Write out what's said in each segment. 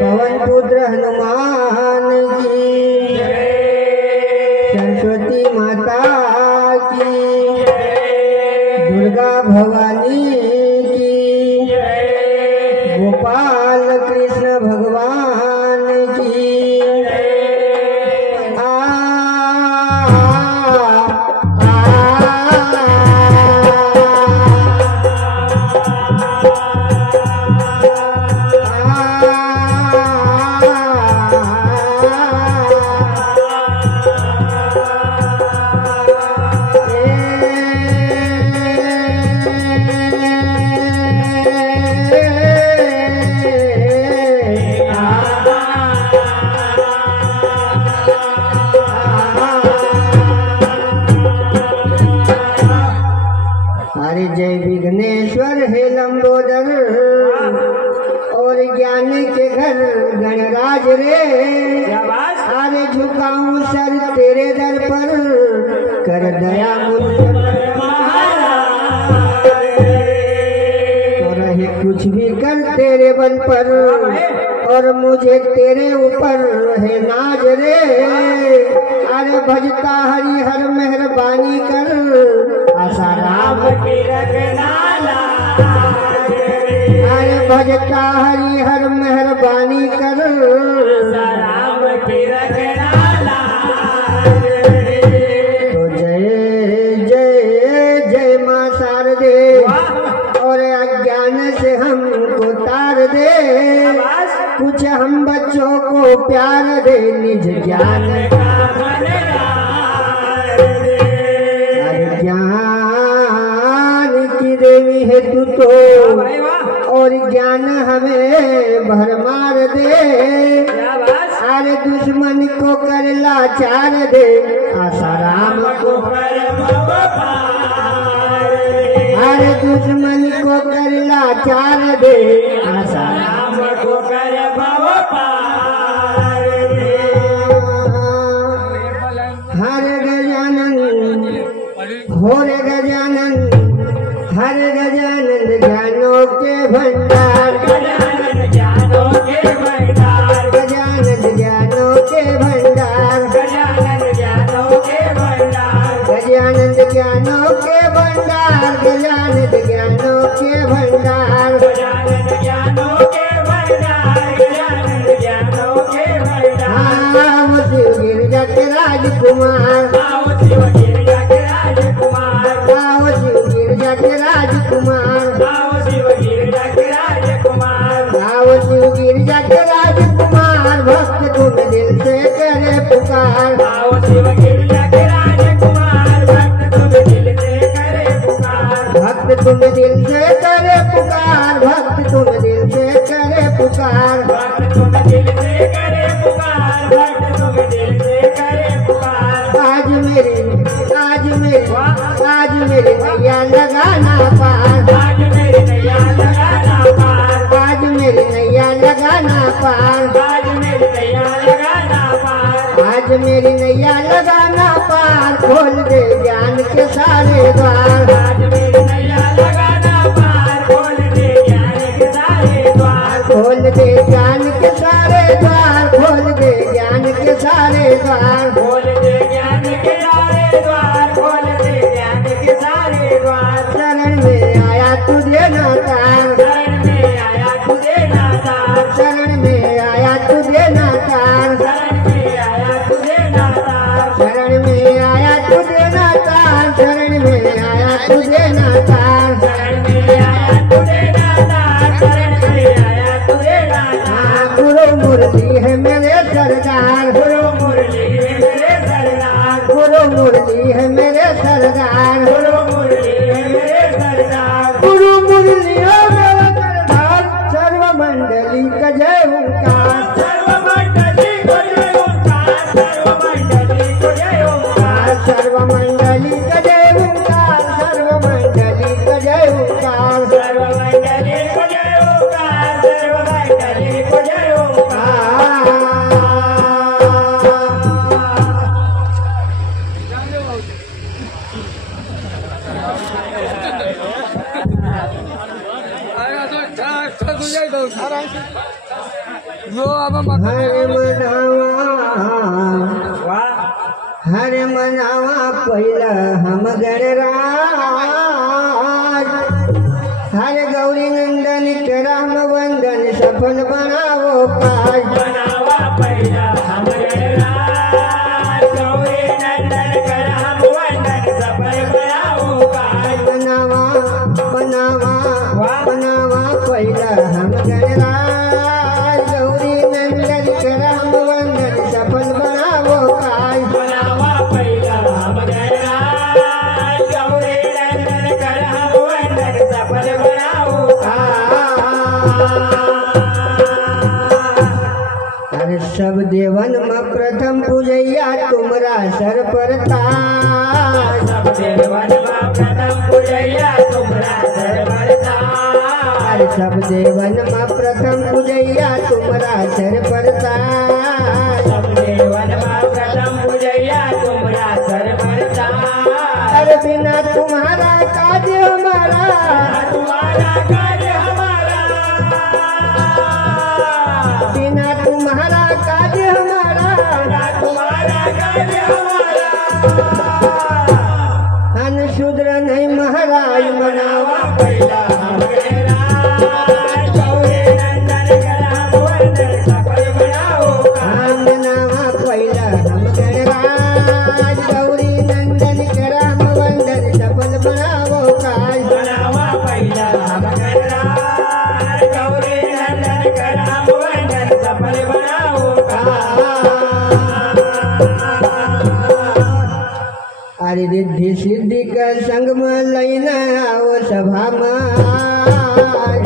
पवन पुत्र हनुमान की, सरस्वती माता की, दुर्गा भवानी की, गोपाल कृष्ण भगवान की। हरि जय विघ्नेश्वर हे लंबोदर, और ज्ञान के घर गणराज रे। अरे झुकाऊं सर तेरे दर पर, कर दया मुझ तो रहे कुछ भी कर तेरे बल पर, और मुझे तेरे ऊपर है नाज रे। अरे भजता हरि हर मेहरबानी कर, आशा राम की रखना लाज रे। अरे भजता हरि हर मेहरबानी कर, आशा राम की रखना लाज रे। तो जय जय जय माँ शारदे, और अज्ञान से हमको तार दे। कुछ हम बच्चों को प्यार दे, निज ज्ञान का ज्ञान की देवी है तू तो, और ज्ञान हमें भरमार दे। अरे दुश्मन को कर लाचार दे, आशा राम को कर भवपार। अरे दुश्मन को कर लाचार दे, आशा राम को कर भवपार। हर गजानन घोर गजानन, हर गजानन ज्ञानों के भंडार, गजानन ज्ञानों के भंडार, गजानन ज्ञानों के भंडार, गजानन ज्ञानों के भंडार, गजानन ज्ञानों के भंडार, गजानन ज्ञानों के भंडार, गजानन ज्ञानों के भंडार, गजानन ज्ञानों के भंडार। आओ शिव गिरजा के राजकुमार, आओ शिव गिरजा के राजकुमार, आओ शिव गिरजा के राजकुमार, आओ शिव गिरजा के राजकुमार, आओ शिव गिरजा के राजकुमार। भक्त तुम दिल से करे पुकार, आओ शिव गिरजा के राजकुमार। भक्त तुम दिल से करे पुकार, भक्त तुम दिल से करे पुकार, भक्त तुम दिल से करे पुकार, भक्त तुम दिल से करे पुकार, भक्त तुम दिल से करे पुकार। आज मेरी नैया लगाना पार, आज मेरी नैया लगाना पार, आज मेरी नैया लगाना पार, आज मेरी नैया लगाना पार, आज मेरी नैया लगाना पार। खोल दे ज्ञान के सारे द्वार, आज मेरी नैया लगाना पार, खोल दे ज्ञान के सारे द्वार, खोल दे ज्ञान के सारे द्वार, खोल दे ज्ञान के सारे द्वार, खोल दे ज्ञान के सारे द्वार, खोल दे ज्ञान के सारे द्वार। शरण में आया तुझे नातार, शरण में आया तुझे नातार, शरण में आया तुझे नातार, शरण में आया तुझे नातार, शरण में आया तुझे नातार, शरण में आया तुझे नातार, शरण में आया तुझे नातार, शरण में आया तुझे नातार। गुरु मुरली है मेरे सरदार, गुरु मुरली है मेरे सरदार, गुरु मुरली है मेरे सरदार, गुरु मुरली है मेरे सरदार, गुरु मुरली है मेरे सरदार। सर्व मंडली का जय ओंकार, सर्व मंडली को जय ओंकार, सर्व मंडली को जय ओंकार, सर्व मंडली का जय ओंकार, सर्व मंडली का जय ओंकार, सर्व मंडली को जय ओंकार, सर्व मंडली को जय ओंकार। हरे मनावा पहिला हम गणराज हरे गौरी नंदन के राम वंदन सफल बनावो काज बनावा पहिला हम गणराज गौरी नंदन के राम वंदन सफल बनावो काज बनावा बनावा बनावा पहिला हम गणराज गौरी नंदन के राम वंदन सफल बनावो काज बनावा पहिला हम गणराज गौरी नंदन के राम वंदन सफल बनावो अरे सब देवन में प्रथम पूजैया तुमरा सर पर ताज सब देवन में प्रथम पूजैया तुमरा सर पर ताज अरे सब देवन में प्रथम पूजैया तुमरा सर पर ताज सब देवन में प्रथम पूजैया तुमरा सर पर ताज अरे बिना तुम्हारा काज हमारा तुम्हारा कार्य हमारा बिना तुम्हारा काज हमारा तुम्हारा कार्य हमारा अन शूद्र नहीं महाराज मनावा पहिला हम गणराज गौरी नंदन के राम वंदन सफल बनावो मनावा पहिला हम गणराज गौरी नंदन के राम वंदन सफल बनावो काज बनावा पहिला हम गणराज गौरी नंदन के राम वंदन सफल बनावो अरे रिद्धि सिद्धि का संग में लैना आओ सभा में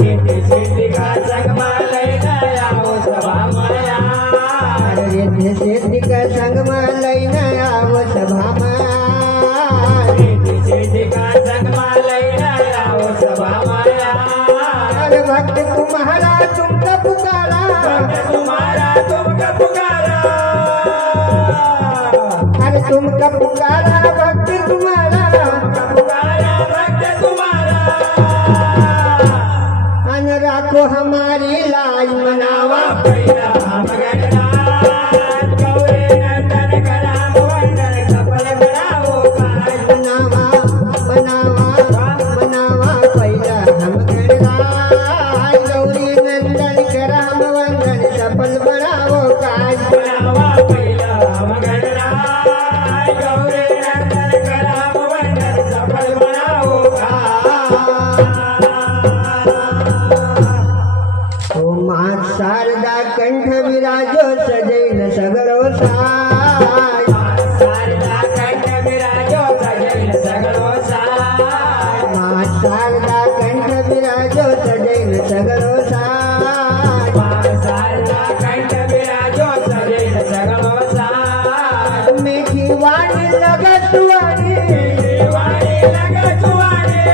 रिद्धि सिद्धि का संग में लैना आओ सभा में अरे रिद्धि सिद्धि का संग में लैना आओ सभा में रिद्धि सिद्धि का संग में लैना आओ सभा में अरे भक्त तुम्हारा तुमका पुकारा तुम्हारा तुमका पुकारा अरे तुमका पुकारा भक्त तुम्हारा पुकारा भक्त तुम्हारा अन राखो हमारी लाज मनावा पहिला हम गणराज गौरी नंदन के राम वंदन सफल बनावो काज मनावा मनावा मनावा पहिला हम गणराज गौरी नंदन के राम वंदन सफल बनावो काज बनावा पहिला हम गणराज गौरी नंदन के राम वंदन सफल बनावो ओ मां शारदा कंठ विराजो सजैन सगलो साज शारदा कंठ विराजो सजैन सगलो साज मां शारदा कंठ विराजो सजैन सगलो साज शारदा कंठ विराजो सजैन सगलो साज मीठी वाणी लगत वाणी वाणी लगत वाणी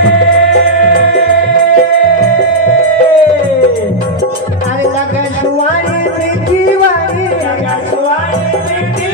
अरे लगत वाणी मीठी वाणी लगत वाणी मीठी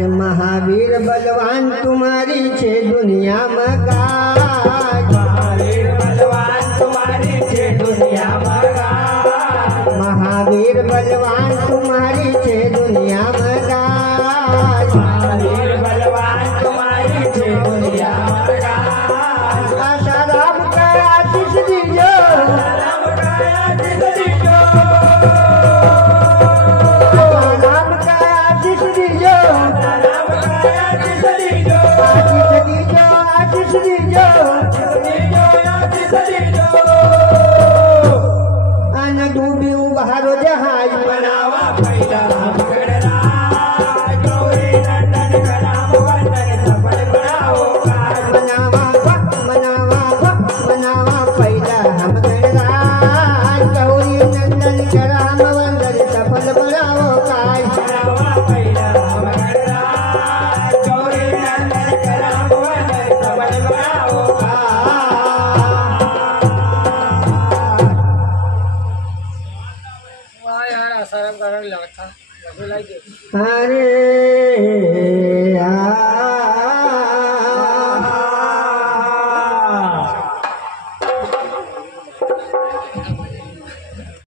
अरे महावीर बलवान तुम्हारी छे दुनिया में गाज। महावीर बलवान तुम्हारी छे दुनिया में गाज। महावीर बलवान तुम्हारी छे दुनिया में गाज। महावीर बलवान तुम्हारी छे दुनिया में गाज। आसाराम का आशीष दीजो, राम का आशीष दीजो। आसाराम का आशीष दीजो, राम का आशीष दीजो। आशीष दीजो, आशीष दीजो। दीजो आशीष दीजो। अन डूबी उभारो जहाज बनावा पहिला गणराज। गौरी नंदन कराम वंदन सफल बनाओ काज। मनावा पहिला हम गणराज। गौरी नंदन कराम वंदन सफल बनाओ काज। बनावा पहिला गणराज। गौरी नंदन कराम वंदन सफल बनाओ अरे